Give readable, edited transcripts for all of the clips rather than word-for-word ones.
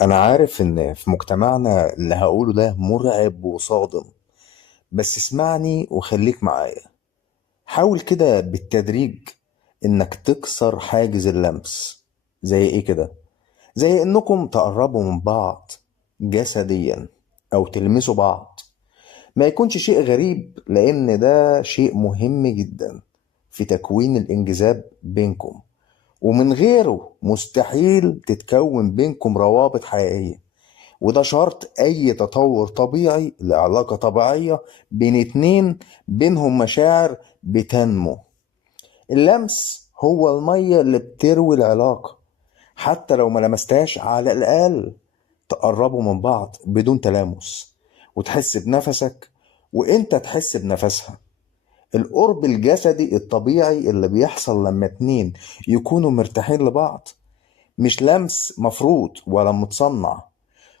أنا عارف إن في مجتمعنا اللي هقوله ده مرعب وصادم، بس اسمعني وخليك معايا. حاول كده بالتدريج إنك تكسر حاجز اللمس. زي إيه كده؟ زي إنكم تقربوا من بعض جسديا أو تلمسوا بعض. ما يكونش شيء غريب، لأن ده شيء مهم جدا في تكوين الانجذاب بينكم، ومن غيره مستحيل تتكون بينكم روابط حقيقية. وده شرط أي تطور طبيعي لعلاقة طبيعية بين اتنين بينهم مشاعر بتنمو. اللمس هو المية اللي بتروي العلاقة. حتى لو ما لمستهاش، على الأقل تقربوا من بعض بدون تلامس، وتحس بنفسك وانت تحس بنفسها. القرب الجسدي الطبيعي اللي بيحصل لما اتنين يكونوا مرتاحين لبعض، مش لمس مفروض ولا متصنع،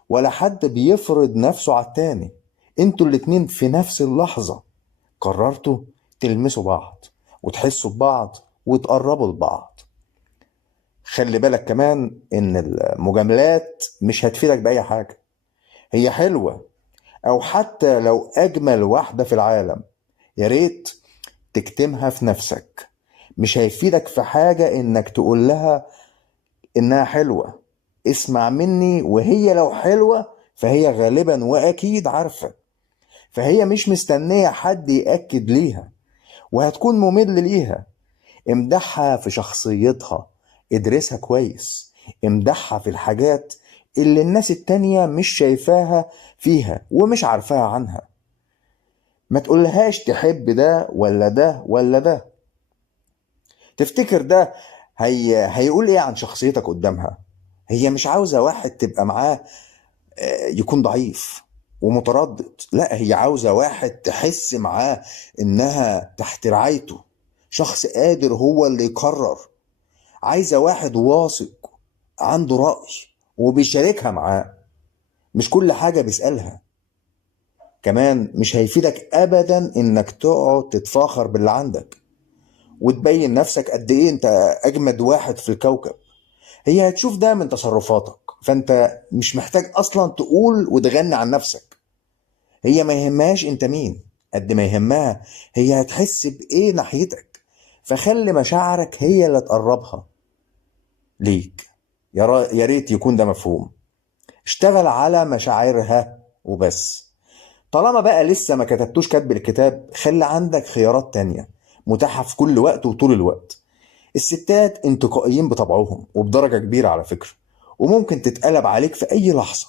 ولا حد بيفرض نفسه على التاني. انتوا الاتنين في نفس اللحظة قررتوا تلمسوا بعض وتحسوا ببعض وتقربوا لبعض. خلي بالك كمان ان المجاملات مش هتفيدك بأي حاجة. هي حلوة، او حتى لو اجمل واحدة في العالم، يا ريت تكتمها في نفسك. مش هيفيدك في حاجة انك تقول لها انها حلوة. اسمع مني، وهي لو حلوة فهي غالبا واكيد عارفة، فهي مش مستنية حد يأكد ليها، وهتكون ممل ليها. امدحها في شخصيتها، ادرسها كويس. امدحها في الحاجات اللي الناس التانية مش شايفاها فيها ومش عارفاها عنها. ما تقولهاش تحب ده ولا ده ولا ده. تفتكر ده هيقول ايه عن شخصيتك قدامها؟ هي مش عاوزة واحد تبقى معاه يكون ضعيف ومتردد. لا، هي عاوزة واحد تحس معاه انها تحت رعايته، شخص قادر هو اللي يقرر. عايزة واحد واثق، عنده رأي وبيشاركها معاه، مش كل حاجة بيسألها. كمان مش هيفيدك ابدا انك تقعد تتفاخر باللي عندك وتبين نفسك قد ايه انت اجمد واحد في الكوكب. هي هتشوف ده من تصرفاتك، فانت مش محتاج اصلا تقول وتغني عن نفسك. هي ما يهمهاش انت مين قد ما يهمها هي هتحس بايه ناحيتك. فخلي مشاعرك هي اللي تقربها ليك. يا ريت يكون ده مفهوم. اشتغل على مشاعرها وبس. طالما بقى لسه ما كتبتوش كتب الكتاب، خلي عندك خيارات تانية متاحة في كل وقت وطول الوقت. الستات انتقائيين بطبعهم وبدرجة كبيرة على فكرة، وممكن تتقلب عليك في أي لحظة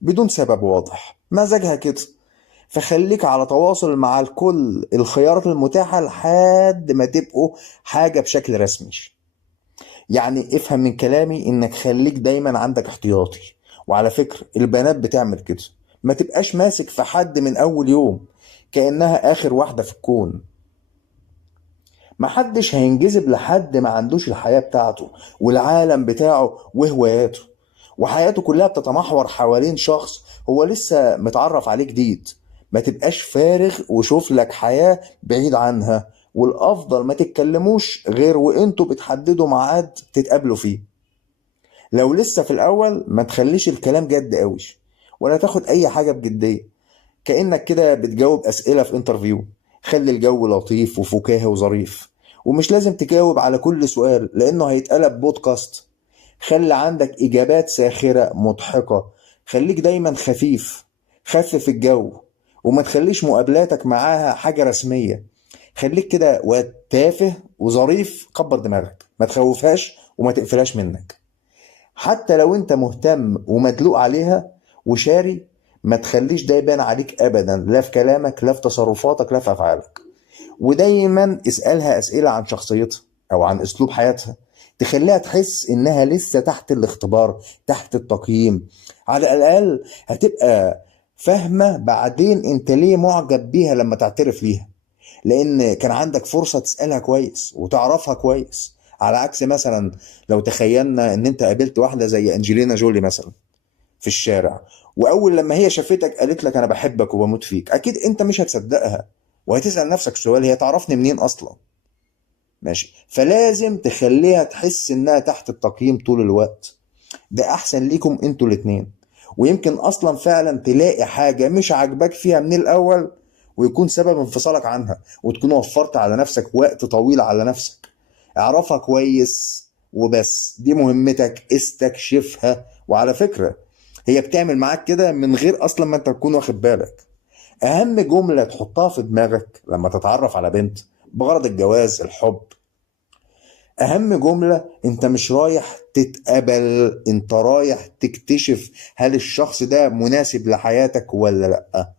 بدون سبب واضح، مزاجها كده. فخليك على تواصل مع الكل الخيارات المتاحة لحد ما تبقوا حاجة بشكل رسمي. يعني افهم من كلامي انك خليك دايما عندك احتياطي. وعلى فكرة البنات بتعمل كده. ما تبقاش ماسك في حد من اول يوم كأنها اخر واحدة في الكون. محدش هينجذب لحد ما عندوش الحياة بتاعته والعالم بتاعه وهواياته، وحياته كلها بتتمحور حوالين شخص هو لسه متعرف عليه جديد. ما تبقاش فارغ وشوف لك حياة بعيد عنها. والأفضل ما تتكلموش غير وانتوا بتحددوا ميعاد تتقابلوا فيه. لو لسه في الأول ما تخليش الكلام جد قوي، ولا تاخد أي حاجة بجدية كأنك كده بتجاوب أسئلة في انترفيو. خلي الجو لطيف وفكاهي وظريف، ومش لازم تجاوب على كل سؤال لأنه هيتقلب بودكاست. خلي عندك إجابات ساخرة مضحكة. خليك دايما خفيف، خفف الجو، وما تخليش مقابلاتك معاها حاجة رسمية. خليك كده واد تافه وظريف. كبر دماغك، ما تخوفهاش وما تقفلهاش منك. حتى لو انت مهتم ومدلوق عليها وشاري، ما تخليش ده يبان عليك ابدا، لا في كلامك لا في تصرفاتك لا في افعالك. ودايما اسألها اسئلة عن شخصيتها او عن اسلوب حياتها، تخليها تحس انها لسه تحت الاختبار، تحت التقييم. على الاقل هتبقى فاهمة بعدين انت ليه معجب بيها لما تعترف ليها، لان كان عندك فرصة تسألها كويس وتعرفها كويس. على عكس مثلا لو تخيلنا ان انت قابلت واحدة زي انجلينا جولي مثلا في الشارع، واول لما هي شافتك قالت لك انا بحبك وبموت فيك، اكيد انت مش هتصدقها، وهتسأل نفسك سؤال: هي تعرفني منين اصلا؟ ماشي. فلازم تخليها تحس انها تحت التقييم طول الوقت. ده احسن ليكم انتوا الاتنين. ويمكن اصلا فعلا تلاقي حاجة مش عاجباك فيها من الاول، ويكون سبب انفصالك عنها، وتكون وفرت على نفسك وقت طويل على نفسك. اعرفها كويس وبس، دي مهمتك، استكشفها. وعلى فكرة هي بتعمل معاك كده من غير اصلا ما انت تكون واخد بالك. اهم جملة تحطها في دماغك لما تتعرف على بنت بغرض الجواز، الحب، اهم جملة: انت مش رايح تتقبل، انت رايح تكتشف هل الشخص ده مناسب لحياتك ولا لا.